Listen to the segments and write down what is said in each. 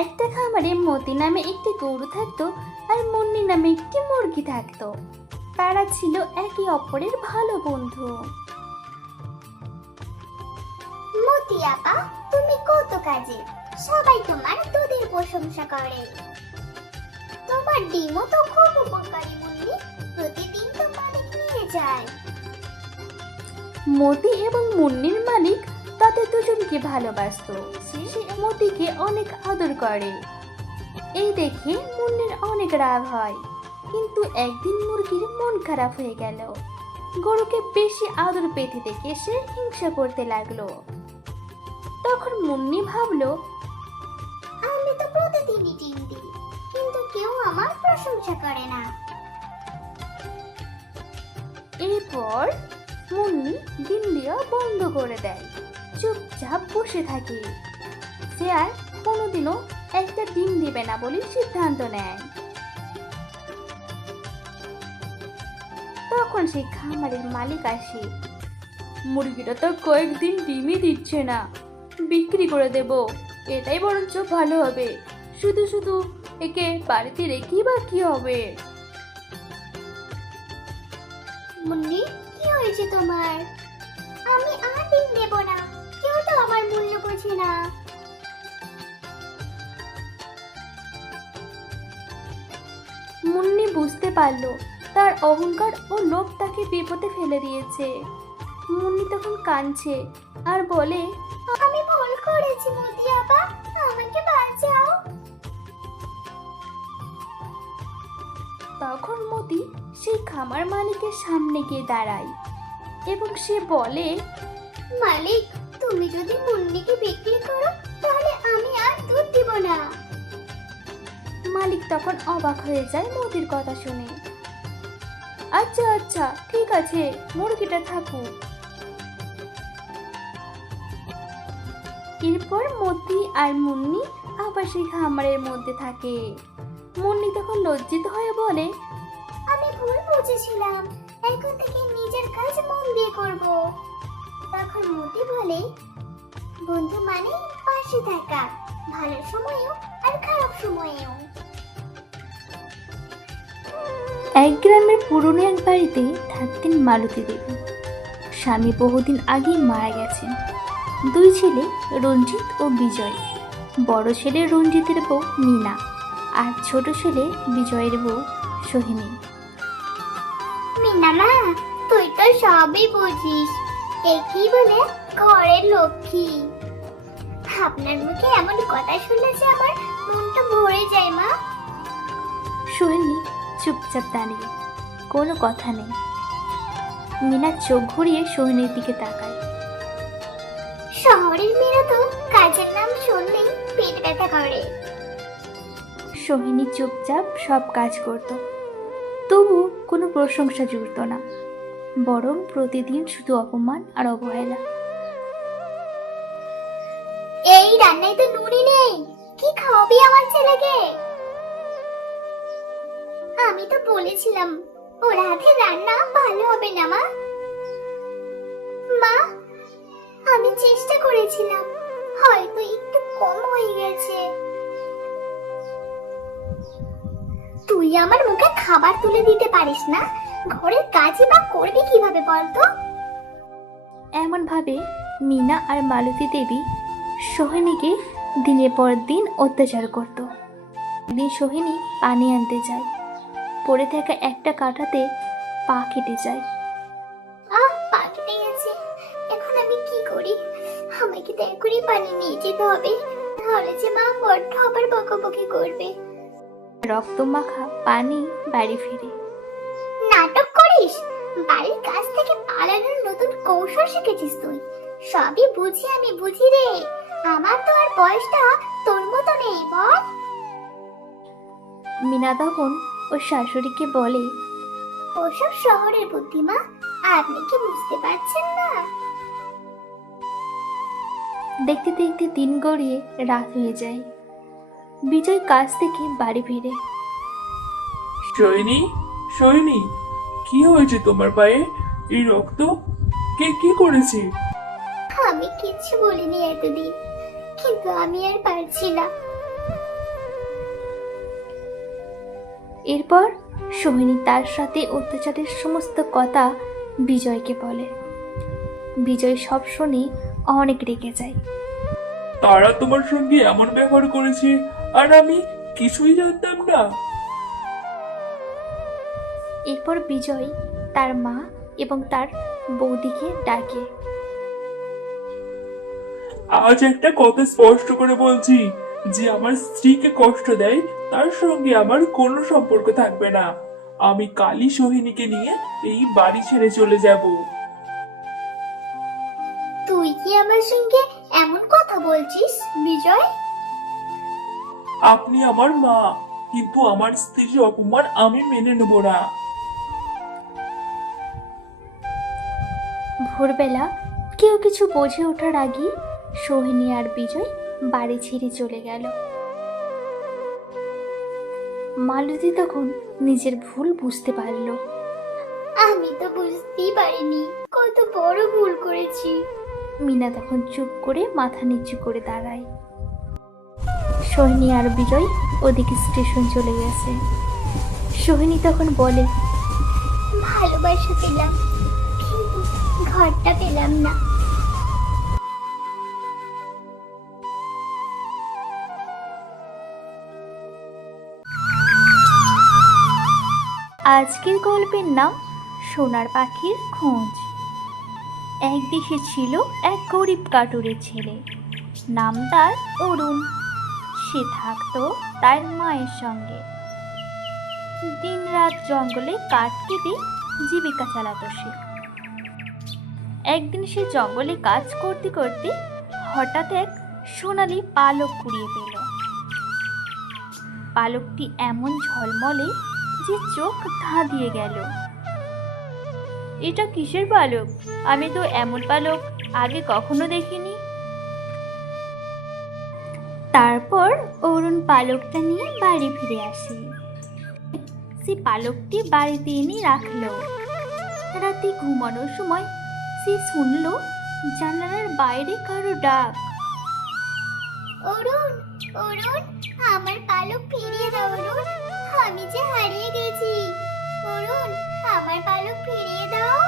একটা খামারে মতি নামে একটি গরু থাকতো আর মুন্নি নামে একটি মুরগি থাকতো। তারা ছিল একে অপরের ভালো বন্ধু। মতি আপা, তুমি কত কাজে, সবাই তোমার দুধের প্রশংসা করে। তোমার ডিমও তো খুব উপকারী মুন্নি, প্রতিদিন তো মালিক নিয়ে যায়। মতি এবং মুন্নির মালিক তাদের দুজনকে ভালোবাসতো। সে মতিকে অনেক আদর করে। এই দেখে মুন্নির অনেক রাগ হয়। কিন্তু একদিন মুরগির মন খারাপ হয়ে গেল। গরুকে বেশি আদর পেতে দেখে সে হিংসা করতে লাগলো। তখন মুন্নি ভাবলো, আমি তো প্রতিদিনই ডিম দিই, কিন্তু কেউ আমার প্রশংসা করে না। এরপর মুন্নি ডিম দেওয়া বন্ধ করে দেয়, চুপচাপ বসে থাকে। সে আর কোনোদিনও একটা ডিম দেবে না বলে সিদ্ধান্ত নেয়। তখন সেই খামারের মালিক আসে। মুরগিটা তো কয়েকদিন ডিমই দিচ্ছে না, বিক্রি করে দেব, এটাই বরঞ্চ ভালো হবে। শুধু শুধু একে বাড়িতে রেখেই বা কি হবে? মুন্নি, কি হয়েছে তোমার? আমি আর ডিম দেব না, কেউ তো আমার মূল্য বোঝে না। মুন্নি বুঝতে পারলো তার অহংকার ও লোভ তাকে বিপদে ফেলে দিয়েছে। মুন্নি তখন কাঁদছে আর বলে, আমি ভুল করেছি মতি আপা, আমাকে বাঁচাও। তখন মতি সেই খামার মালিকের সামনে গিয়ে দাঁড়ায় এবং সে বলে, মালিক, তুমি যদি মুন্নিকে বিক্রি করো তাহলে আমি আর দুধ দিব না। মালিক তখন অবাক হয়ে যায় মতির কথা শুনে। আচ্ছা আচ্ছা, ঠিক আছে, মুরগিটা থাকুক। এরপর মতি আর মুন্নি আবার সেই খামারের মধ্যে থাকে। মুন্নি তখন লজ্জিত হয়ে বলে, আমি ভুল বুঝেছিলাম, এখন থেকে নিজের কাজ মন দিয়ে করব। তখন মতি বলে, বন্ধু মানে পাশে থাকা, ভালো সময়েও আর খারাপ সময়েও। এক গ্রামের পুরনো এক বাড়িতে থাকতেন মালতী দেবী। স্বামী বহুদিন আগেই মারা গেছেন। দুই ছেলে, রঞ্জিত ও বিজয়। বড় ছেলে রঞ্জিতের বউ মিনা আর ছোট ছেলে বিজয়ের বউ সোহিনী। মিনা মা, তুই তো সবই বুঝিস, একই বলে ঘরের লক্ষ্মী। আপনার মুখে এমন কথা শুনলে যে আমার মনটা ভরে যায় মা। সোহিনী চুপচাপ দাঁড়িয়ে, কোনো কথা নেই। মিনা চোখ ঘুরিয়ে সোহিনীর দিকে তাকায়। শহরের মেয়েরা তো কাজের নাম শুনলেই পেট ব্যথা করে। সোহিনী চুপচাপ সব কাজ করত, তবু কোনো প্রশংসা জুড়ত না, বরং প্রতিদিন শুধু অপমান আর অবহেলা। এই রান্নায় তো নুনই নেই, কি খাওয়াবি আমার ছেলেকে? আমি তো বলেছিলাম ওর হাতে রান্না ভালো হবে না মা। মা, আমি চেষ্টা করেছিলাম, হয়তো একটু কম হয়ে গেছে। তুই আমার মুখে খাবার তুলে দিতে পারিস না, ঘরের কাজই বা করবি কিভাবে বলতো? এমন ভাবে মিনা আর মালতী দেবী সোহিনীকে দিনের পর দিন অত্যাচার করত। একদিন সোহিনী পানি আনতে যায়, পড়ে থাকা একটা কাঁটাতে পা কেটে যায়। পা কেটে গেছে, এখন আমি কি করি? আমাকে তো এখনই পানি নিয়ে যেতে হবে, তাহলে যে মা বড্ড আবার বকাবকি করবে। রক্ত মাখা পানি বাড়ি ফিরে। নাটক করিস? বাড়ির কাছ থেকে পালানোর নতুন কৌশল শিখেছিস তুই? সবই বুঝি, আমি বুঝি রে, আমার তো আর বয়সটা তোর মতো নেই বল। মিনা তখন ওর শাশুড়িকে বলে, ওসব শহরের বুদ্ধি মা, আপনি কি বুঝতে পারছেন না? দেখতে দেখতে দিন গড়িয়ে রাত হয়ে যায়। বিজয় কাজ থেকে বাড়ি ফিরে। সোহিনী, সোহিনী, কি হয়েছে তোমার পায়ে? এই রক্ত কে কি করেছে? আমি কিচ্ছু বলিনি এতদিন, কিন্তু আমি আর পারছি না। এরপর সোহিনী তার সাথে অত্যাচারের সমস্ত কথা বিজয়কে বলে। বিজয় সব শুনে অনেক রেগে যায়। তারা তোমার সঙ্গে এমন ব্যবহার করেছে আর আমি কিছুই জানতাম না। এরপর বিজয় তার মা এবং তার বৌদিকে ডাকে। আজ একটা কথা স্পষ্ট করে বলছি, যে আমার স্ত্রীকে কষ্ট দেয় তার সঙ্গে আমার কোনো সম্পর্ক থাকবে না। আমি কালই সোহিনীকে নিয়ে এই বাড়ি ছেড়ে চলে যাব। তুই কি আমার সঙ্গে এমন কথা বলছিস বিজয়? আপনি আমার মা, কিন্তু আমার স্ত্রীর অপমান আমি মেনে নেব না। ভোরবেলা কেউ কিছু বোঝে ওঠার আগে সোহিনী আর বিজয় বাড়ি ছেড়ে চলে গেল। মালতী তখন নিজের ভুল বুঝতে পারল। আমি তো বুঝতেই পারিনি, কত বড় ভুল করেছি। মিনা তখন চুপ করে মাথা নিচু করে দাঁড়ায়। সোহিনী আর বিজয় ওদিকে স্টেশন চলে গেছে। সোহিনী তখন বলে, ভালোবাসা পেলাম, কিন্তু ঘরটা পেলাম না। আজকের গল্পের নাম সোনার পাখির খোঁজ। এক দেশে ছিল এক গরিব কাটুরের ছেলে, নাম তার অরুণ। সে থাকতো তার মায়ের সঙ্গে। দিনরাত জঙ্গলে কাঠ কেটে জীবিকা চালাতো সে। একদিন সে জঙ্গলে কাজ করতে করতে হঠাৎ এক সোনালি পালক কুড়িয়ে পেল। পালকটি এমন ঝলমলে যে চোখ ধাঁধিয়ে গেল। এটা কিসের পালক? আমি তো এমন পালক আগে কখনো দেখিনি। তারপর অরুণ পালকটা নিয়ে বাড়ি ফিরে আসে। সে পালকটি বাড়িতে এনে রাখলো। রাতে ঘুমানোর সময় সে শুনলো জানালার বাইরে কারো ডাক। অরুণ, অরুণ, আমার পালক ফিরিয়ে দাও অরুণ, আমি যে হারিয়ে গেছি। অরুণ, আমার পালক ফিরিয়ে দাও।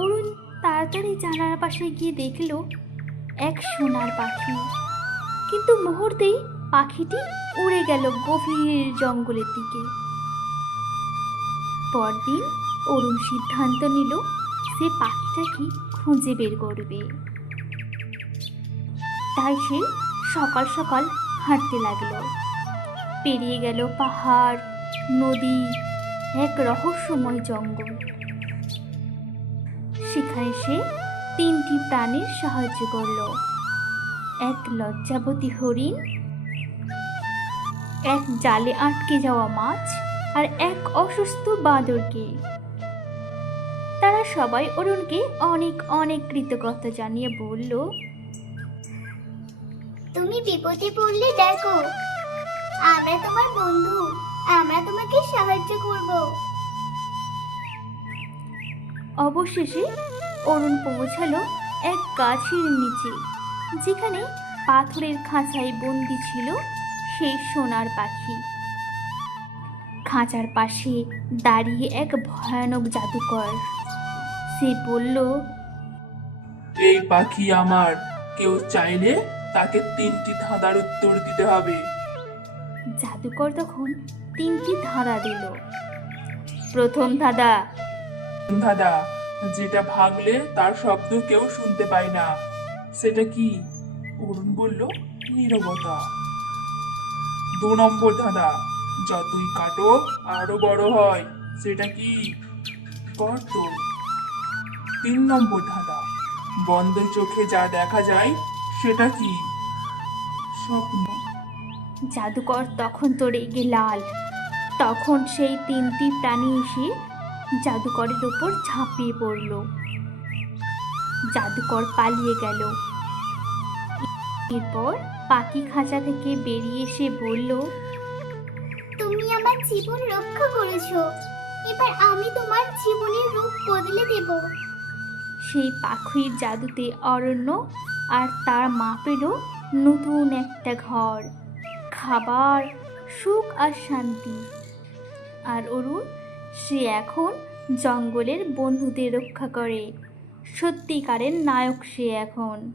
অরুণ তাড়াতাড়ি জানালার পাশে গিয়ে দেখলো এক সোনার পাখি, কিন্তু মুহূর্তেই পাখিটি উড়ে গেল গভীর জঙ্গলের দিকে। পরদিন অরুণ সিদ্ধান্ত নিল সে পাখিটাকে খুঁজে বের করবে। তাই সে সকাল সকাল হাঁটতে লাগলো। পেরিয়ে গেল পাহাড়, নদী, এক রহস্যময় জঙ্গল। সেখানে সে 3টি প্রাণীর সাহায্য করল। এক লজ্জাবতী হরিণ, এক জালে আটকে যাওয়া মাছ, আর এক অসুস্থ বাঁদরকে। তারা সবাই অরুণকে অনেক অনেক কৃতজ্ঞতা জানিয়ে বলল, তুমি বিপদে পড়লে দেখো, আমরা তোমার বন্ধু, আমরা তোমাকে সাহায্য করব। অবশেষে অরুণ পৌঁছালো এক গাছের নিচে, যেখানে পাথরের খাঁচায় বন্দি ছিল সেই সোনার পাখি। খাঁচার পাশে দাঁড়িয়ে এক ভয়ানক জাদুকর। সে বলল, এই পাখি আমার, কেউ চাইলে তাকে 3টি ধাঁধার উত্তর দিতে হবে। জাদুকর তখন 3টি ধাঁধা দিল। প্রথম ধাঁধা, ধাঁধা, যেটা ভাগলে তার শব্দ কেউ শুনতে পায় না, সেটা কি? অরুণ বলল, নীরবতা। 2 নম্বর ধাঁধা, যতই কাটো আরো বড় হয়, সেটা কি? গর্ত। 3 নম্বর ধাঁধা, বন্ধ চোখে যা দেখা যায়, সেটা কি? স্বপ্ন। জাদুকর তখন তো রেগে লাল। তখন সেই 3টি প্রাণী এসে জাদুকরের উপর ঝাঁপিয়ে পড়ল। জাদুকর পালিয়ে গেল। এরপর পাখি খাঁচা থেকে বেরিয়ে এসে বলল, তুমি আমার জীবন রক্ষা করেছো, এবার আমি তোমার জীবনের রূপ বদলে দেব। সেই পাখির জাদুতে অরণ্য আর তার মা পেল নতুন একটা ঘর, খাবার, সুখ আর শান্তি। আর অরুণ, সে এখন জঙ্গলের বন্ধুদের রক্ষা করে। সত্যিকারের নায়ক সে এখন।